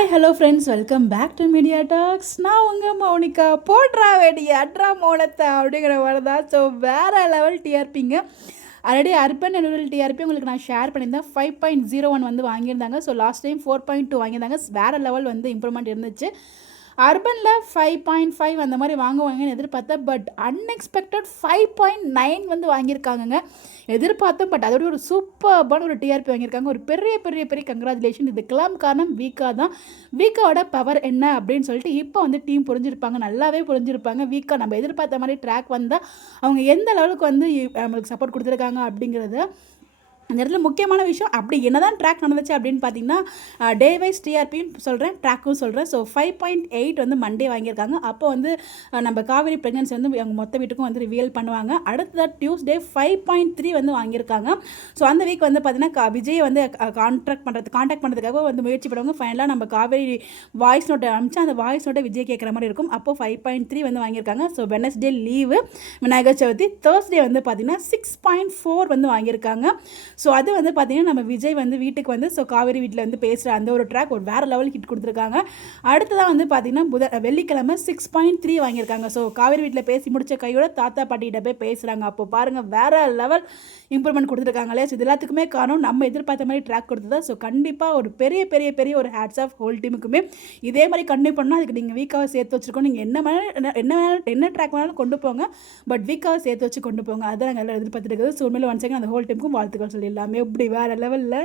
Hi hello friends, welcome back to Media Talks. நான் உங்கள் மௌனிகா. போட்ரா வெடி அட்ரா மோளத்தை அப்படிங்கிற மாதிரி தான். ஸோ வேறு லெவல் டிஆர்பிங்க. ஆல்ரெடி அர்பன் ரூரல் டிஆர்பி உங்களுக்கு நான் ஷேர் பண்ணியிருந்தேன். 5.01 வந்து வாங்கியிருந்தாங்க. ஸோ லாஸ்ட் டைம் 4.2 வாங்கியிருந்தாங்க. வேறு லெவல் வந்து இம்ப்ரூவ்மெண்ட் இருந்துச்சு. அர்பனில் 5.5 அந்த மாதிரி வாங்குவாங்கன்னு எதிர்பார்த்தேன். பட் அன்எக்ஸ்பெக்டட் 5.9 வந்து வாங்கியிருக்காங்கங்க. எதிர்பார்த்தோம், பட் அதோட ஒரு சூப்பர்பான ஒரு டிஆர்பி வாங்கியிருக்காங்க. ஒரு பெரிய பெரிய பெரிய கங்க்ராச்சுலேஷன். இதுக்கெல்லாம் காரணம் வீக்கா தான். வீக்காவோட பவர் என்ன அப்படின்னு சொல்லிட்டு இப்போ வந்து டீம் புரிஞ்சிருப்பாங்க, நல்லாவே புரிஞ்சிருப்பாங்க. வீக்கா நம்ம எதிர்பார்த்த மாதிரி ட்ராக் வந்தால் அவங்க எந்த லெவலுக்கு வந்து நம்மளுக்கு சப்போர்ட் கொடுத்துருக்காங்க அப்படிங்கிறத. அந்த இடத்துல முக்கியமான விஷயம், அப்படி என்ன தான் ட்ராக் நடந்துச்சு அப்படின்னு பார்த்தீங்கன்னா, டே வைஸ் டிஆர்பின்னு சொல்கிறேன், ட்ராக்கும் சொல்கிறேன். ஸோ 5.8 வந்து மண்டே வாங்கியிருக்காங்க. அப்போ வந்து நம்ம காவேரி ப்ரெக்னன்சி வந்து அவங்க மொத்த வீட்டுக்கும் வந்து ரிவீல் பண்ணுவாங்க. அடுத்ததாக டியூஸ்டே 5.3 வந்து வாங்கியிருக்காங்க. ஸோ அந்த வீக் வந்து பார்த்தீங்கன்னா விஜய் வந்து கான்டாக்ட் பண்ணுறதுக்காக வந்து முயற்சி பண்ணுவாங்க. ஃபைனலாக நம்ம காவேரி வாய்ஸ் நோட்டை அனுப்பிச்சு அந்த வாய்ஸ் நோட்டை விஜய் கேட்குற மாதிரி இருக்கும். அப்போ 5.3 வந்து வாங்கியிருக்காங்க. So Wednesday leave, Vinayagar Chaturthi. Thursday வந்து பார்த்தீங்கன்னா 6.4 வந்து வாங்கியிருக்காங்க. ஸோ அது வந்து பார்த்திங்கன்னா நம்ம விஜய் வந்து வீட்டுக்கு வந்து ஸோ காவேரி வீட்டில் வந்து பேசுகிற அந்த ஒரு ட்ராக் ஒரு வேறு லெவல் ஹிட் கொடுத்துருக்காங்க. அடுத்ததாக வந்து பார்த்திங்கன்னா வெள்ளிக்கிழமை 6.3 வாங்கியிருக்காங்க. ஸோ காவேரி வீட்டில் பேசி முடித்த கையோட தாத்தா பாட்டிகிட்ட போய் பேசுகிறாங்க. அப்போ பாருங்கள் வேறு லெவல் இம்ப்ரூவ்மெண்ட் கொடுத்துருக்காங்களே. ஸோ இது எல்லாத்துக்குமே காரணம் நம்ம எதிர்பார்த்த மாதிரி ட்ராக் கொடுத்ததா. ஸோ கண்டிப்பாக ஒரு பெரிய பெரிய பெரிய ஒரு ஹேட்ஸ் ஆஃப் ஹோல் டீமுக்குமே. இதே மாதிரி கண்டினியூ பண்ணால் அதுக்கு நீங்கள் வீக்காக சேர்த்து வச்சுருக்கோம். நீங்கள் என்ன ட்ராக் வேணாலும் கொண்டு போங்க, பட் வீக்காக சேர்த்து வச்சு கொண்டு போங்க. அதை நாங்கள் எல்லாம் எதிர்பார்த்துட்டு இருக்குது. ஸோ உண்மையில ஒன் செகண்ட் அந்த ஹோல் டீமுக்கும் வாழ்த்துக்கள் சொல்லி எல்லாமே இப்படி வேறு லெவலில்